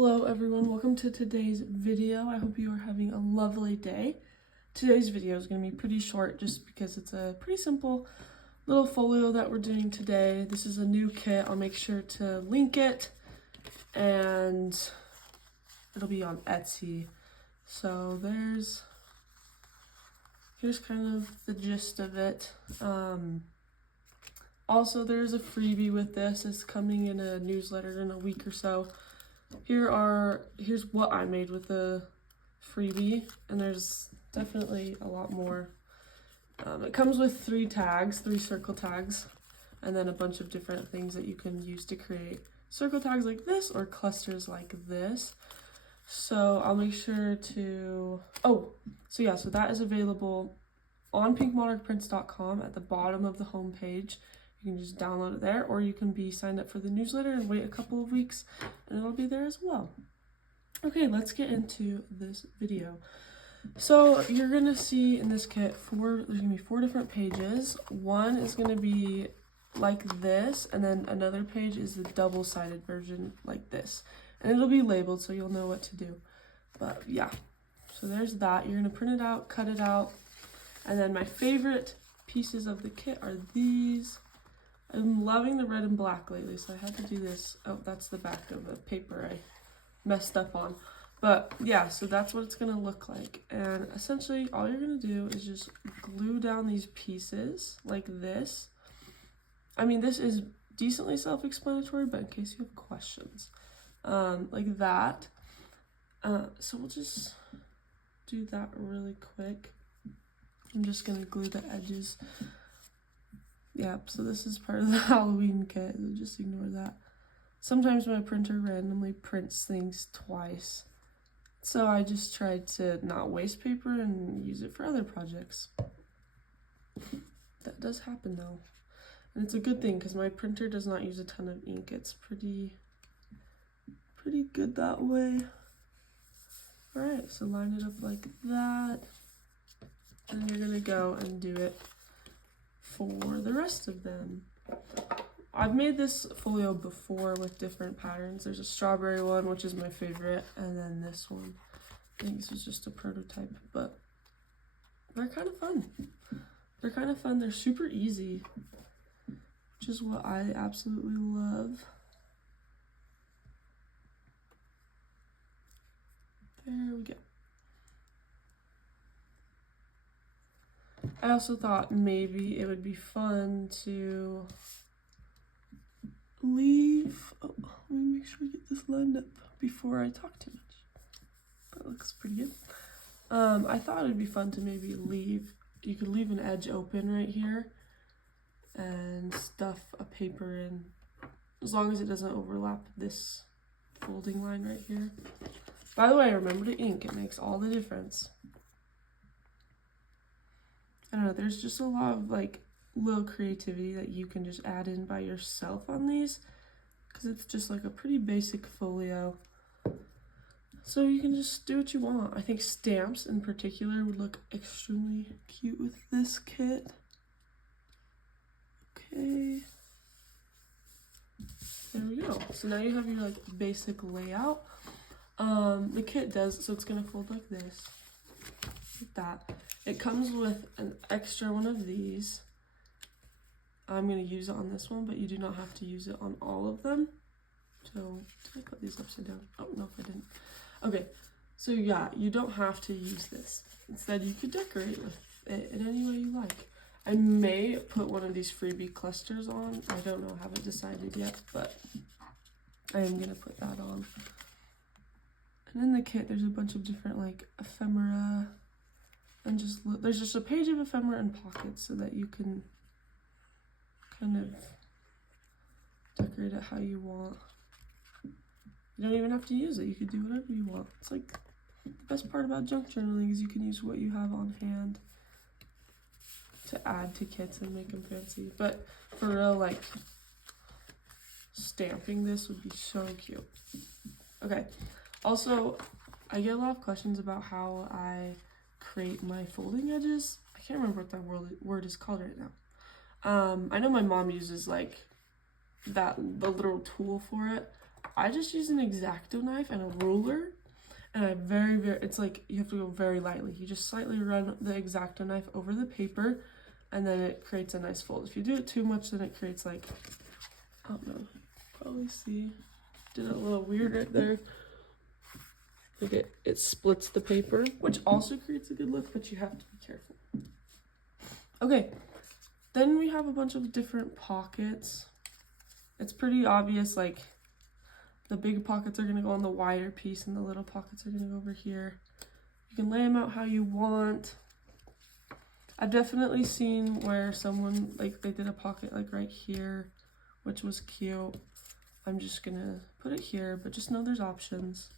Hello everyone, welcome to today's video. I hope you are having a lovely day. Today's video is going to be pretty short just because it's a pretty simple little folio that we're doing today. This is a new kit. I'll make sure to link it and it'll be on Etsy. So here's kind of the gist of it. Also, there's a freebie with this. It's coming in a newsletter in a week or so. Here's what I made with the freebie, and there's definitely a lot more. It comes with three circle tags, and then a bunch of different things that you can use to create circle tags like this or clusters like this. So I'll make sure to, so that is available on pinkmonarchprints.com at the bottom of the home page. You can just download it there, or you can be signed up for the newsletter and wait a couple of weeks and it'll be there as well. Okay, let's get into this video. So you're gonna see in this kit there's gonna be 4 different pages. One is gonna be like this, and then another page is the double-sided version like this. And it'll be labeled so you'll know what to do. But yeah, so there's that. You're gonna print it out, cut it out, and then my favorite pieces of the kit are these. I'm loving the red and black lately, so I had to do this. Oh, that's the back of the paper I messed up on. But yeah, so that's what it's gonna look like. And essentially all you're gonna do is just glue down these pieces like this. I mean, this is decently self-explanatory, but in case you have questions, like that. So we'll just do that really quick. I'm just gonna glue the edges. Yep, so this is part of the Halloween kit, so just ignore that. Sometimes my printer randomly prints things twice, so I just tried to not waste paper and use it for other projects. That does happen though, and it's a good thing because my printer does not use a ton of ink. It's pretty good that way. Alright, so line it up like that, and you're gonna go and do it for the rest of them. I've made this folio before with different patterns. There's a strawberry one, which is my favorite, and then this one. I think this is just a prototype, but they're kind of fun. They're super easy, which is what I absolutely love. There we go. I also thought maybe it would be fun to leave. Oh, let me make sure we get this lined up before I talk too much. That looks pretty good. I thought it'd be fun to maybe you could leave an edge open right here and stuff a paper in, as long as it doesn't overlap this folding line right here. By the way, remember to ink, it makes all the difference. I don't know, there's just a lot of like little creativity that you can just add in by yourself on these, because it's just like a pretty basic folio. So you can just do what you want. I think stamps in particular would look extremely cute with this kit. Okay. There we go. So now you have your like basic layout. The kit does, so it's gonna fold like this, like that. It comes with an extra one of these. I'm going to use it on this one, but you do not have to use it on all of them. So, did I put these upside down? Oh, no, I didn't. Okay, so yeah, you don't have to use this. Instead, you could decorate with it in any way you like. I may put one of these freebie clusters on. I don't know, I haven't decided yet, but I am going to put that on. And in the kit, there's a bunch of different like ephemera. And there's just a page of ephemera and pockets so that you can kind of decorate it how you want. You don't even have to use it. You could do whatever you want. It's like the best part about junk journaling is you can use what you have on hand to add to kits and make them fancy. But for real, like, stamping this would be so cute. Okay. Also, I get a lot of questions about how I create my folding edges. I can't remember what that word is called right now. I know my mom uses like the little tool for it. I just use an X-Acto knife and a ruler, and I it's like you have to go very lightly. You just slightly run the X-Acto knife over the paper, and then it creates a nice fold. If you do it too much, then it creates like, I don't know, probably see, did it a little weird right there. Like it splits the paper, which also creates a good look, but you have to be careful. Okay, then we have a bunch of different pockets. It's pretty obvious, like the big pockets are gonna go on the wider piece and the little pockets are gonna go over here. You can lay them out how you want. I've definitely seen where someone, like they did a pocket like right here, which was cute. I'm just gonna put it here, but just know there's options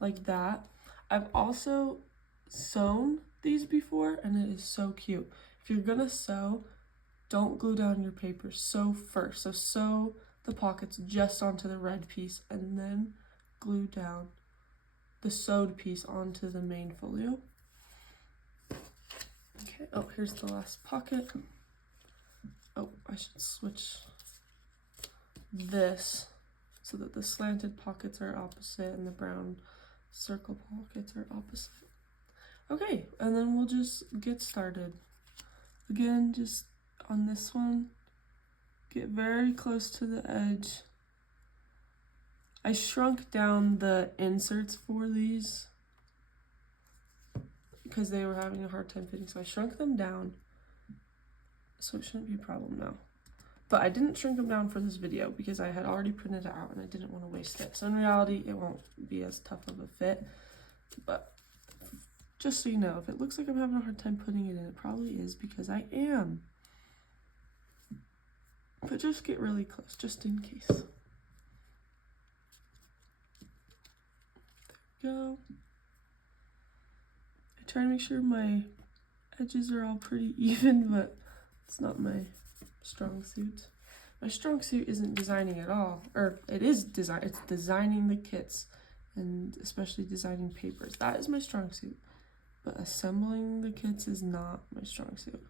like that. I've also sewn these before and it is so cute. If you're gonna sew, don't glue down your paper. Sew first. So sew the pockets just onto the red piece and then glue down the sewed piece onto the main folio. Okay, oh, here's the last pocket. Oh, I should switch this so that the slanted pockets are opposite and the brown circle pockets are opposite. Okay, and then we'll just get started. Again, just on this one, get very close to the edge. I shrunk down the inserts for these because they were having a hard time fitting, so I shrunk them down, so it shouldn't be a problem now. But I didn't shrink them down for this video because I had already printed it out and I didn't want to waste it. So in reality, it won't be as tough of a fit, but just so you know, if it looks like I'm having a hard time putting it in, it probably is because I am. But just get really close, just in case. There we go. I try to make sure my edges are all pretty even, but it's not my strong suit. My strong suit isn't designing at all, or it is design. It's designing the kits, and especially designing papers. That is my strong suit. But assembling the kits is not my strong suit.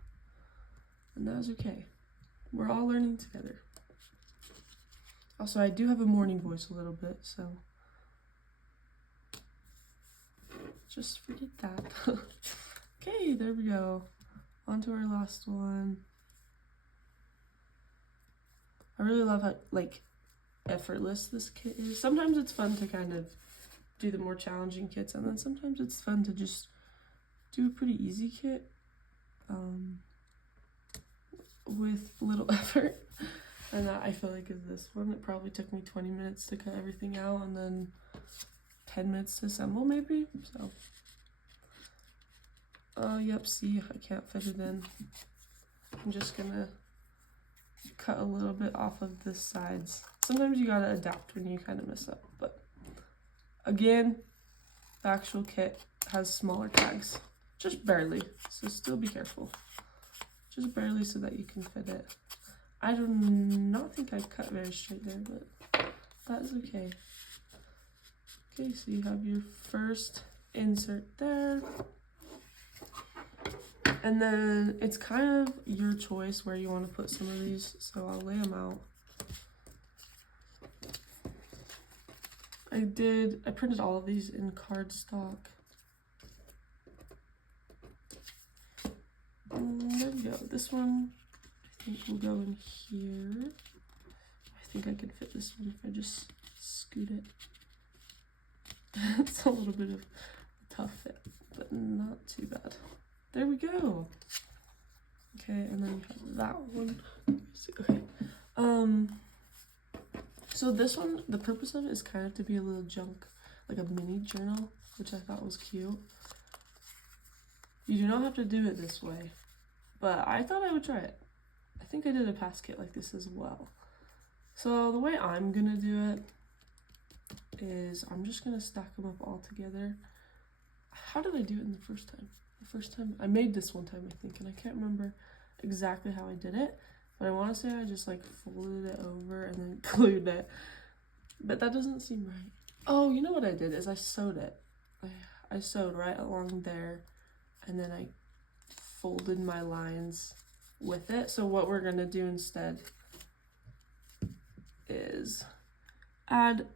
And that's okay. We're all learning together. Also, I do have a morning voice a little bit, so just forget that. Okay, there we go. On to our last one. I really love how, like, effortless this kit is. Sometimes it's fun to kind of do the more challenging kits, and then sometimes it's fun to just do a pretty easy kit with little effort. And that I feel like is this one. It probably took me 20 minutes to cut everything out and then 10 minutes to assemble maybe. So oh yep, see, I can't fit it in. I'm just gonna cut a little bit off of the sides. Sometimes you gotta adapt when you kind of mess up, but again, the actual kit has smaller tags, just barely, so still be careful. Just barely so that you can fit it. I do not think I cut very straight there, but that is okay. Okay, so you have your first insert there. And then it's kind of your choice where you want to put some of these, so I'll lay them out. I printed all of these in cardstock. There we go. This one, I think will go in here. I think I could fit this one if I just scoot it. It's a little bit of a tough fit, but not too bad. There we go. Okay, and then you have that one. Okay. So this one, the purpose of it is kind of to be a little junk, like a mini journal, which I thought was cute. You do not have to do it this way, but I thought I would try it. I think I did a past kit like this as well. So the way I'm gonna do it is I'm just gonna stack them up all together. How did I do it in the first time? The first time I made this one time, I think, and I can't remember exactly how I did it, but I want to say I just like folded it over and then glued it, but that doesn't seem right. Oh, you know what I did is I sewed it. I sewed right along there, and then I folded my lines with it. So what we're gonna do instead is add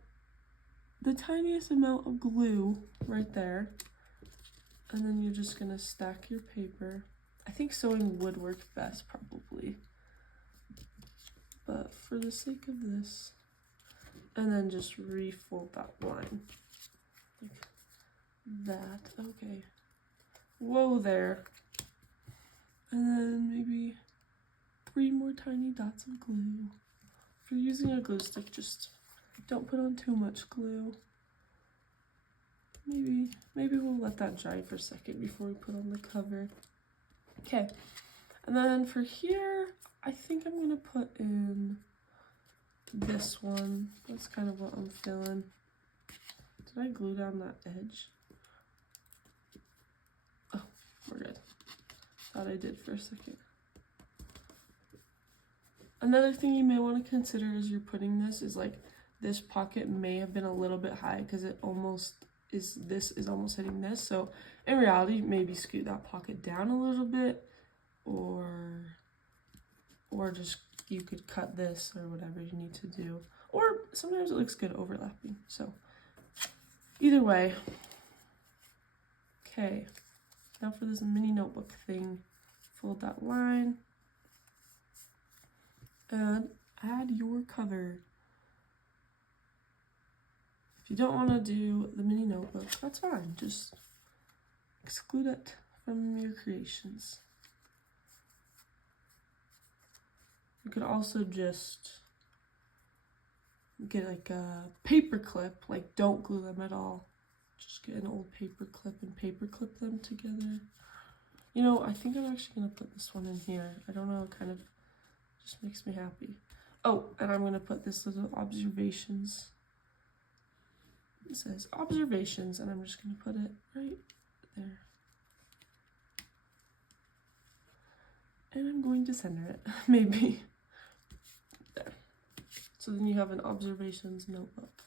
the tiniest amount of glue right there, and then you're just gonna stack your paper. I think sewing would work best probably, but for the sake of this, and then just refold that line like that. Okay, whoa there, and then maybe 3 more tiny dots of glue. If you're using a glue stick, just don't put on too much glue. Maybe we'll let that dry for a second before we put on the cover. Okay, and then for here, I think I'm gonna put in this one. That's kind of what I'm feeling. Did I glue down that edge? Oh, we're good. Thought I did for a second. Another thing you may want to consider as you're putting this is like this pocket may have been a little bit high because it almost is, this is almost hitting this. So in reality, maybe scoot that pocket down a little bit, or just you could cut this or whatever you need to do. Or sometimes it looks good overlapping. So either way. Okay, now for this mini notebook thing, fold that line and add your cover. If you don't want to do the mini notebook, that's fine. Just exclude it from your creations. You could also just get like a paper clip, like don't glue them at all. Just get an old paper clip and paper clip them together. You know, I think I'm actually going to put this one in here. I don't know, it kind of just makes me happy. Oh, and I'm going to put this little observations. It says observations, and I'm just going to put it right there. And I'm going to center it, maybe. There. So then you have an observations notebook.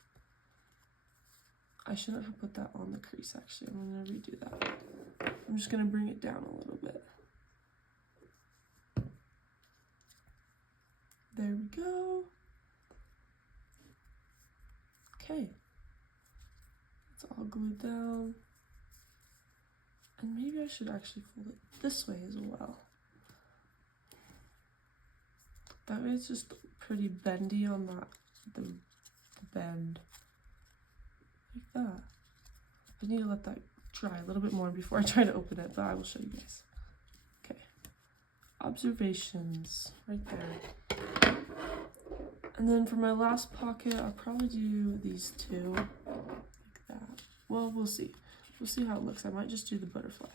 I shouldn't have put that on the crease, actually. I'm going to redo that. I'm just going to bring it down a little bit. There we go. Okay. It's all glued down. And maybe I should actually fold it this way as well. That way it's just pretty bendy on that, the bend. Like that. I need to let that dry a little bit more before I try to open it, but I will show you guys. Okay. Observations right there. And then for my last pocket, I'll probably do these two like that. Well, we'll see. We'll see how it looks. I might just do the butterfly.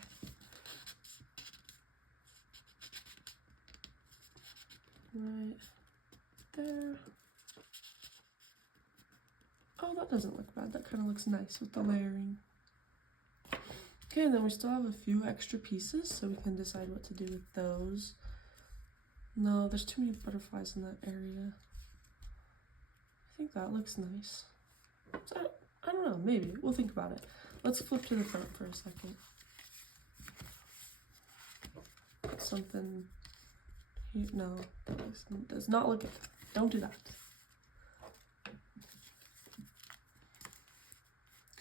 Right there. Oh, that doesn't look bad. That kind of looks nice with the layering. Okay, and then we still have a few extra pieces, so we can decide what to do with those. No, there's too many butterflies in that area. I think that looks nice. So, I don't know, maybe. We'll think about it. Let's flip to the front for a second. Something here. No, that does not look good. Don't do that.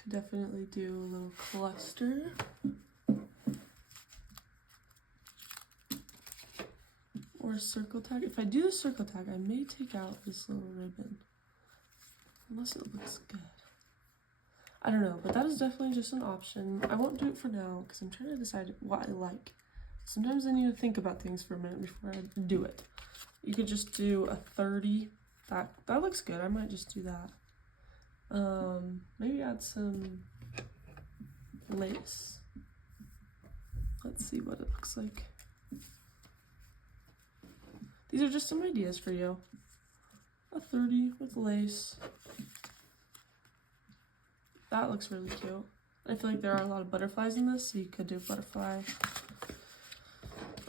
Could definitely do a little cluster. Or a circle tag. If I do the circle tag, I may take out this little ribbon. Unless it looks good. I don't know, but that is definitely just an option. I won't do it for now because I'm trying to decide what I like. Sometimes I need to think about things for a minute before I do it. You could just do a 30. That looks good. I might just do that. Maybe add some lace. Let's see what it looks like. These are just some ideas for you. A 30 with lace. That looks really cute. I feel like there are a lot of butterflies in this, so you could do a butterfly.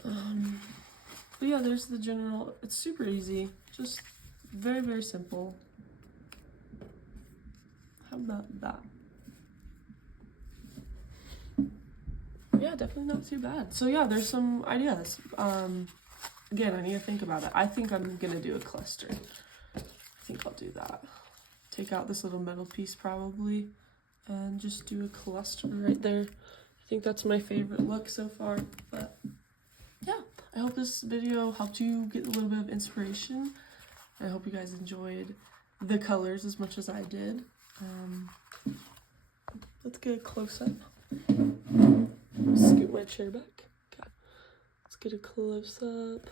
But yeah, there's the general. It's super easy. Just very, very simple. How about that? Yeah, definitely not too bad. So yeah, there's some ideas. Again, I need to think about it. I think I'm gonna do a cluster. I think I'll do that. take out this little metal piece probably and just do a cluster right there. I think that's my favorite look so far, but yeah, I hope this video helped you get a little bit of inspiration. I hope you guys enjoyed the colors as much as I did. Let's get a close-up. Scoot my chair back. Okay. Let's get a close-up.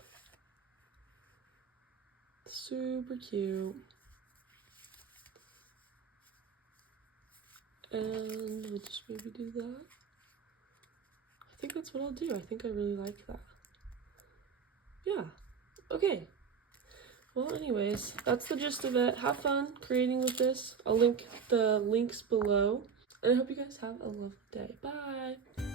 Super cute. And we'll just maybe do that. I think that's what I'll do. I think I really like that. Yeah. Okay. Well, anyways, that's the gist of it. Have fun creating with this. I'll link the links below. And I hope you guys have a lovely day. Bye!